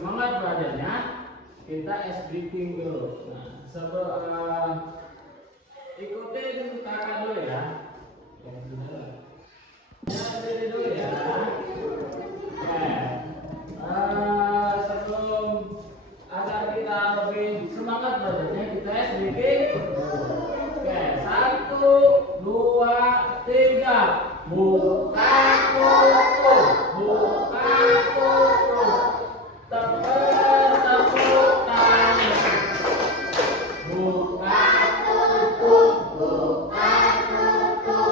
semangat belajarnya, kita ice breathing dulu. Nah, ikutin kakak dulu ya. Jadi dulu ya. Sebelum agar kita lebih semangat belajarnya, kita ice breathing. Oke, 1, 2, 3. Buka kuku, buka kuku, tepuk tangan. Buka kuku, buka kuku,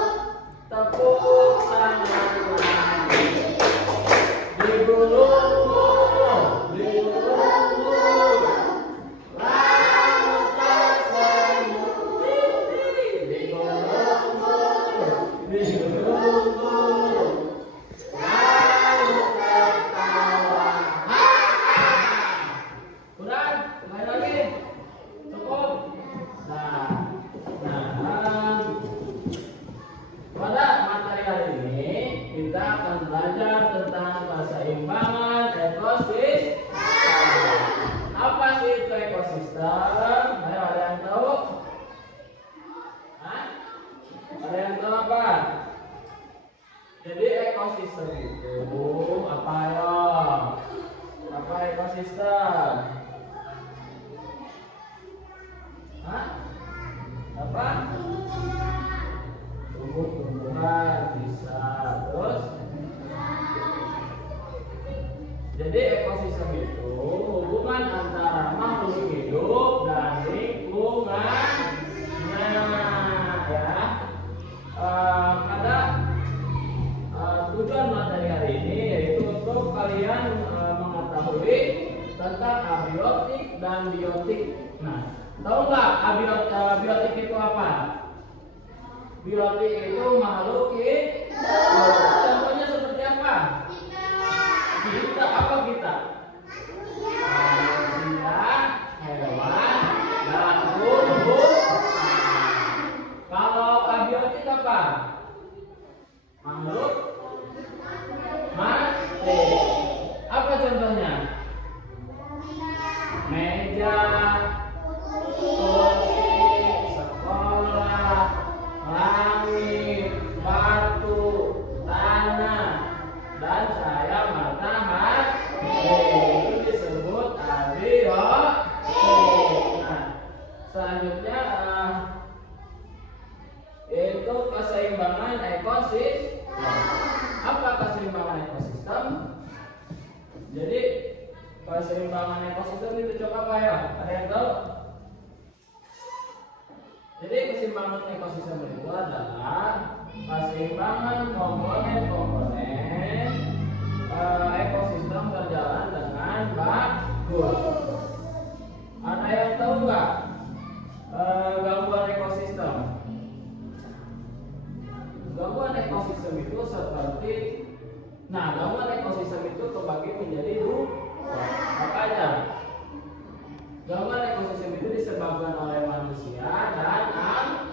tepuk tangan lagi. Digulung-gulung, digulung-gulung, lalu tersenyum. Digulung-gulung, digulung-gulung, lalu tertawa. Udah, kembali lagi. Cukup. Pada materi hari ini kita akan belajar tentang keseimbangan ekosistem. Apa sih itu ekosistem? Ayo, ada yang tahu? Hah? Ada yang tahu apa? Jadi ekosistem itu apa ya? Apa ekosistem? Hah? Apa? Tumbuh-tumbuhan bisa. Terus? Jadi ekosistem itu hubungan antara makhluk hidup dan lingkungannya, ya. Pada tujuan materi hari ini yaitu untuk kalian mengetahui tentang abiotik dan biotik. Nah, tahu nggak abiotik itu apa? Biotik itu makhluk hidup. Contohnya seperti apa? Kita apa kita? Manusia, hewan, dan tumbuhan. Kalau abiotik apa? Makhluk mati. Apa contohnya? Meja, kursi, sekolah, langit, batu, tanah, dan cahaya matahari. Itu disebut abiotik. Nah, selanjutnya yaitu keseimbangan ekosistem. Apa keseimbangan ekosistem? Jadi keseimbangan ekosistem itu coba apa ya? Ada yang tahu? Jadi keseimbangan ekosistem itu adalah keseimbangan komponen-komponen ekosistem berjalan dengan bagus. Ada yang tahu nggak gangguan ekosistem? Gangguan ekosistem itu seperti, gangguan ekosistem itu terbagi menjadi dua. Makanya gangguan ekosistem itu disebabkan oleh manusia dan alam.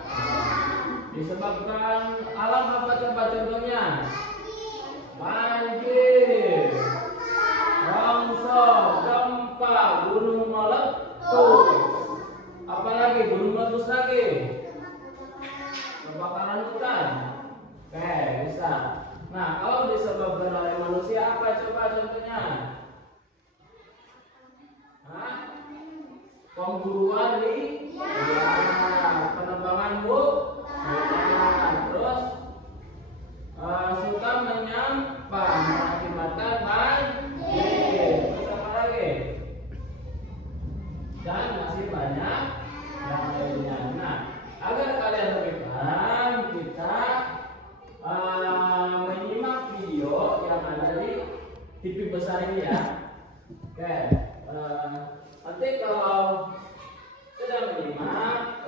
Disebabkan alam apa coba contohnya? Banjir, longsor, gempa, gunung meletus. Apalagi gunung meletus lagi? Kebakaran hutan. Oke, bisa. Nah, kalau disebabkan oleh manusia apa coba contohnya? Hah? Pemburuan penebangan terus suka menyampah mengakibatkan banjir. Terus apa lagi? Dan masih banyak yang lainnya. Nah, agar kalian lebih paham, kita menyimak video yang ada di TV besar ini ya. Oke, nanti kalau sudah menyimak,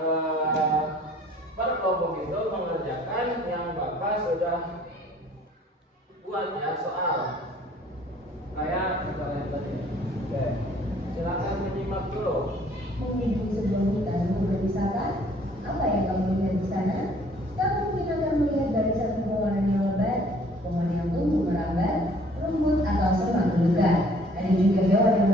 berkelompok itu mengerjakan yang Bapak sudah buat ya, soal kayak kalian tadi. Oke, silakan menyimak dulu. Menuju sebuah hutan berwisata, apa yang kamu lihat di sana? Kamu mungkin akan melihat barisan pepohonan yang lebat, pohon yang tumbuh merambat, rumput atau semak belukar. Ada juga hewan yang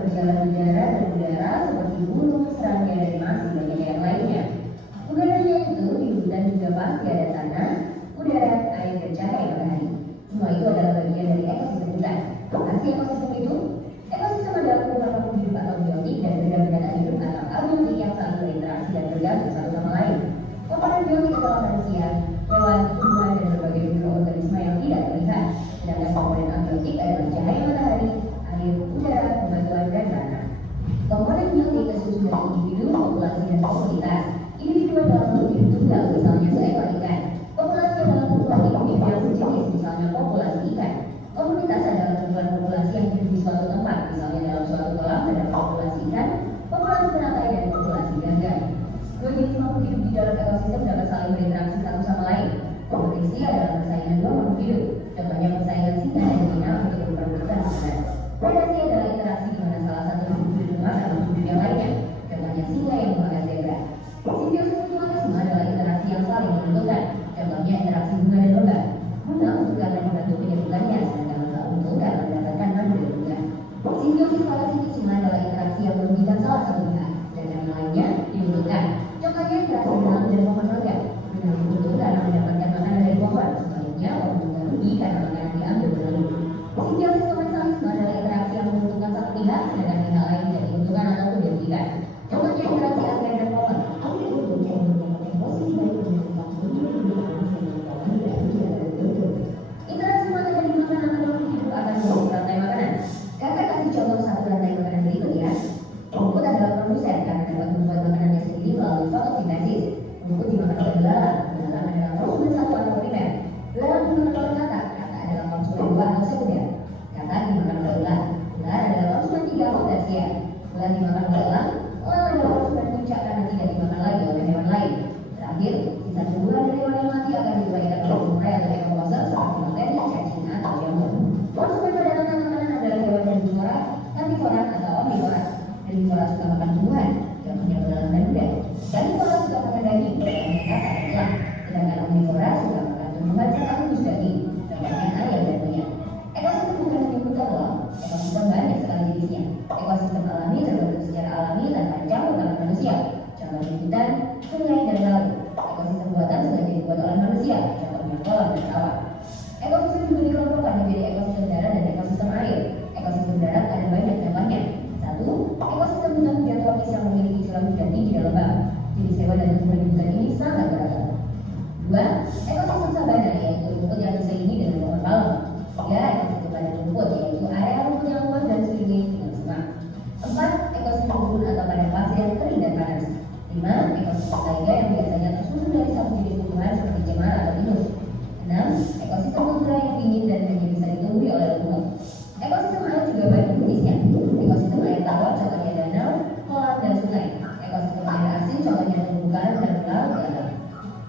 adalah makhluk hidup tunggal, misalnya seekor ikan. Populasi adalah kumpulan individu yang sejenis, misalnya populasi ikan. Komunitas adalah kumpulan populasi yang hidup di suatu tempat, misalnya dalam suatu kolam terdapat populasi ikan, populasi teratai, dan populasi ganggang. Dua jenis makhluk hidup di dalam ekosistem dapat saling berinteraksi satu sama lain. Kompetisi adalah persaingan dua makhluk hidup. Contohnya persaingan singa dan betina untuk memperebutkan makanan. Predasi adalah interaksi di mana salah satu individu memakan individu yang lainnya. Contohnya singa yang memakan zebra. Simbiosis mutualisme adalah interaksi yang saling menguntungkan. Contohnya interaksi bunga dan lebah. Bunga untuk karena dibantu penyembuhannya, sedangkan lebah untuk karena mendapatkan madu dari bunga. Simbiosis parasitisme adalah interaksi yang merugikan salah satu pihak, sedangkan yang lainnya diuntungkan. Contohnya interaksi benang dan pohon mangga. Benang diuntung karena mendapatkan makanan dari pohon, sebaliknya pohon mangga rugi karena makanan diambil berlalu. Simbiosis komensalisme adalah interaksi yang menguntungkan satu pihak, sedangkan pihak lain tidak diuntungkan ataupun dirugikan. Contohnya interaksi alga dan pohon. Interaksi makanan dan makanan makhluk hidup akan membentuk rantai makanan. Kakak kasih contoh satu rantai makanan berikut ya. Rumput adalah produsen karena dapat membuat makanannya sendiri melalui fotosintesis. Rumput dimakan oleh belalang. Belalang adalah konsumen satu atau primer. Belalang dimakan oleh katak. Katak adalah konsumen dua atau sekunder. Katak dimakan oleh ular. Ular adalah konsumen tiga atau tersier. Ular dimakan oleh elang. Elang adalah konsumen puncak karena tidak dimakan lagi oleh hewan lain. Terakhir, sisa tumbuhan dari hewan yang mati akan diuraikan oleh bungkai atau dekomposer seperti bakteri, cacing, atau jamur. Konsumen pada rantai makanan adalah hewan herbivora, karnivora, atau omnivora. Herbivora suka makan tumbuhan, contohnya belalang dan kuda. Karnivora suka makan daging, contohnya katak dan elang. Sedangkan omnivora suka makan tumbuhan serta khusus daging, contohnya ayam dan monyet. Ekosistem bukan hanya hutan loh, ekosistem banyak sekali jenisnya. Ekosistem alami terbentuk secara alami tanpa campur tangan manusia, contohnya hutan, sungai, dan laut. Ekosistem buatan sengaja dibuat oleh manusia, contohnya kolam dan sawah. Ekosistem juga dikelompokkan menjadi ekosistem darat dan ekosistem air. Ekosistem darat ada banyak contohnya. 1. Ekosistem hutan hujan tropis yang memiliki curah hujan tinggi dan lebat. Jenis hewan dan tumbuhan di hutan ini sangat beragam. 2. Ekosistem sabana yaitu rumput yang diselimuti dengan pohon palem. 3. Ekosistem padang rumput yaitu area rumput yang luas dan diselimuti dengan semak. 4. Ekosistem gurun atau padang pasir yang kering dan panas. 5. Ekosistem taiga yang biasanya tersusun dari satu jenis tumbuhan seperti cemara atau pinus. 6. Ekosistem tundra yang dingin dan hanya bisa ditumbuhi oleh lumut. Ekosistem air juga banyak jenisnya. Ekosistem air tawar contohnya danau, kolam, dan sungai. Ekosistem air asin contohnya terumbu karang dan laut dalam.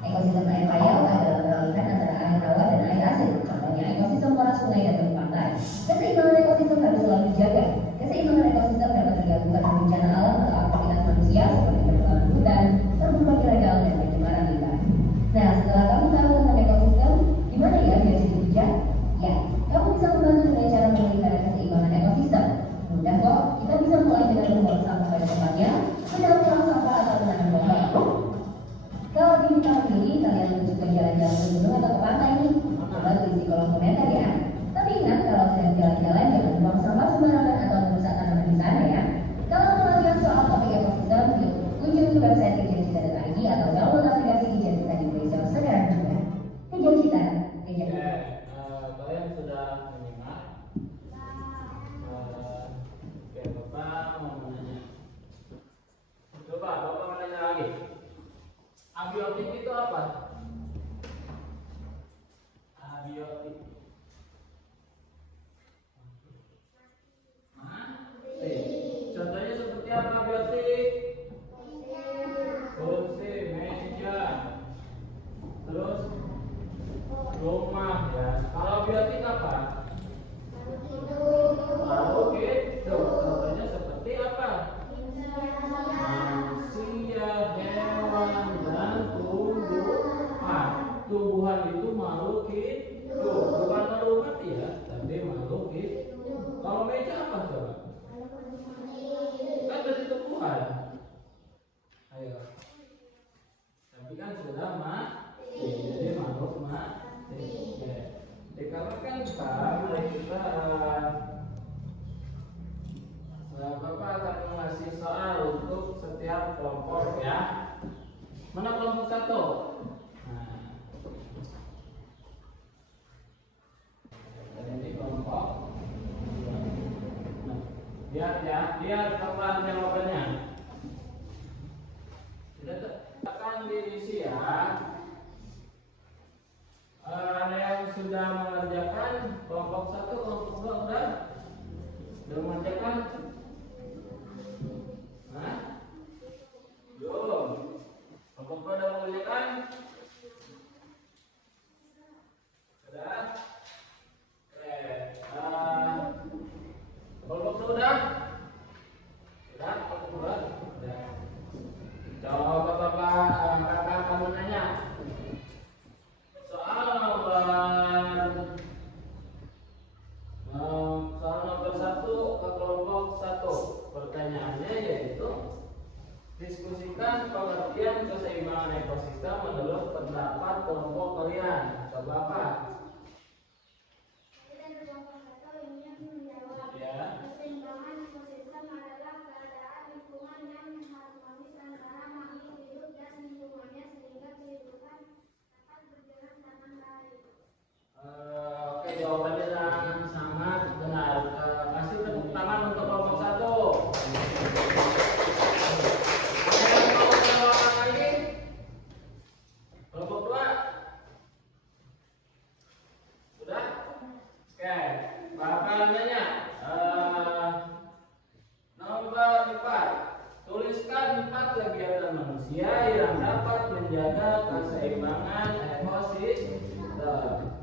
Ekosistem air payau adalah peralihan antara air tawar dan air asin. Contohnya ekosistem muara sungai dan teluk pantai. Keseimbangan ekosistem harus selalu dijaga. Keseimbangan ekosistem dapat digabungkan dengan bencana alam atau aktivitas manusia seperti penebangan hutan, perburuan ilegal, dan pencemaran limbah. Nah, setelah kamu tahu tentang ekosistem, gimana ya biar jadi bijak? Ya, kamu bisa membantu dengan cara memelihara keseimbangan ekosistem. Mudah kok, kita bisa mulai dengan membuang sampah pada tempatnya, mendaur ulang sampah atau menanam pohon. Kalau di tahun ini kalian lebih suka jalan-jalan ke gunung atau ke pantai nih, coba tulis di kolom komentar ya. Tapi ingat kalau sedang jalan-jalan jangan buang sampah sembarangan atau merusak tanaman di sana ya. Kalau mau latihan soal topik ekosistem, yuk kunjungi website kejarcita.id atau download aplikasi Kejarcita di Play Store sekarang juga. Kejarcita, Kejarcita. Kalian sudah menyimak? Oke, Bapak mau menanya. Coba Bapak menanya lagi. Abiotik itu apa? Abiotik. Contohnya seperti apa abiotik? Kursi, meja, terus rumah ya. Kalau abiotik apa? Makhluk hidup. Contohnya seperti apa? Manusia, hewan, dan tumbuhan. Tumbuhan itu makhluk hidup, bukan makhluk mati ya, tapi makhluk hidup. Kalau meja apa coba? Kan dari tumbuhan. Ayo. Tapi kan sudah mati, jadi makhluk mati. Dikarenakan mari kita Bapak akan mengasih soal untuk setiap kelompok ya. Mana kelompok 1? Nah, ini kelompok. Lihat kapan jawabannya. Sudah akan di Diskusikan pengertian keseimbangan ekosistem menurut pendapat kelompok kalian. Coba apa? Ya. Keseimbangan ekosistem adalah keadaan lingkungan yang harmonis antara makhluk hidup dan lingkungannya sehingga kehidupan dapat berjalan dengan baik. Oke, jawabannya sangat benar. Kasih tepuk tangan untuk kelompok 1. Ada yang mau menambahkan lagi? Kelompok 2? Sudah? Oke, bakal nanya. Nomor 4. Tuliskan 4 kegiatan manusia yang dapat menjaga keseimbangan ekosistem.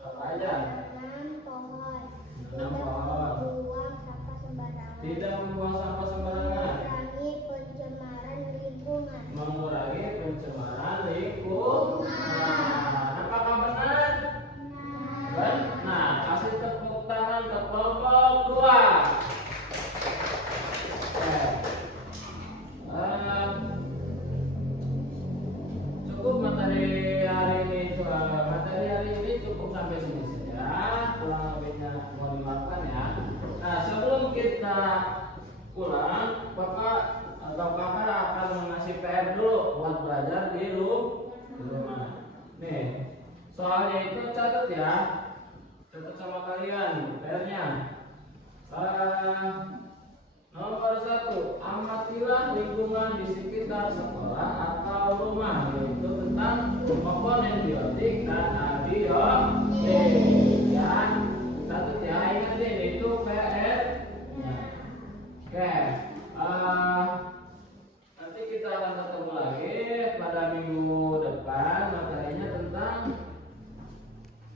Apa aja? Menanam pohon, Menanam pohon. buang sampah sembarangan, Tidak membuang sampah sembarangan. mengurangi pencemaran lingkungan. Mengurangi pencemaran lingkungan. Apakah benar? Benar. Kasih tepuk tangan ke kelompok 2. Cukup materi hari ini. Materi hari ini cukup sampai sini saja. Kurang lebihnya mohon dimaafkan ya. Nah, sebelum kita pulang, Bapak atau Kakak akan mengasih PR dulu buat belajar di rumah. Nih, soalnya itu catat ya. Catat sama kalian PR-nya. Nomor 1, amatilah lingkungan di sekitar sekolah atau rumah, yaitu tentang komponen biotik dan abiotik. Ya, catat ya, ingat ini itu PR. Oke, nanti kita akan ketemu lagi pada minggu depan. Materinya tentang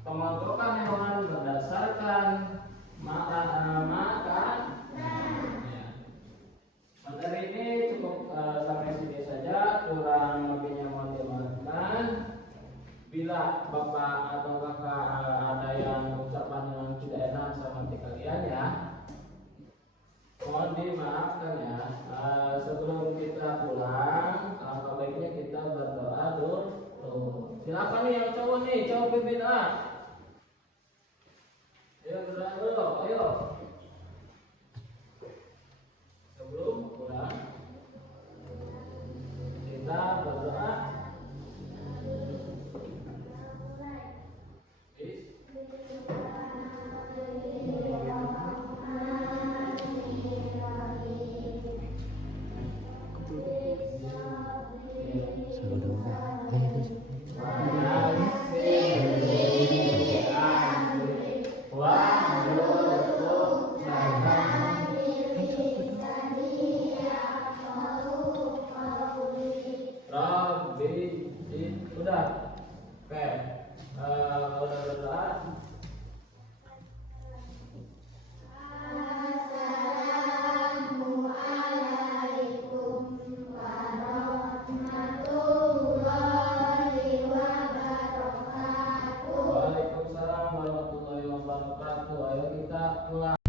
pengelompokan hewan berdasarkan makan. Ya. Materi ini cukup sampai sini saja, kurang lebihnya mohon dimaafkan. Bila Bapak atau Kakak ada yang ucapan yang tidak enak sama hati kalian ya, mohon dimaafkan ya. Sebelum kita pulang, apa baiknya kita berdoa dulu. Silakan nih yang cowok nih, cowok pimpin A. Ayo berdoa dulu, ayo. Sebelum pulang, kita berdoa. Udah, oke. Kalau udah berdoa, Waalaikumsalam warahmatullahi wabarakatuh. Ayo kita pulang.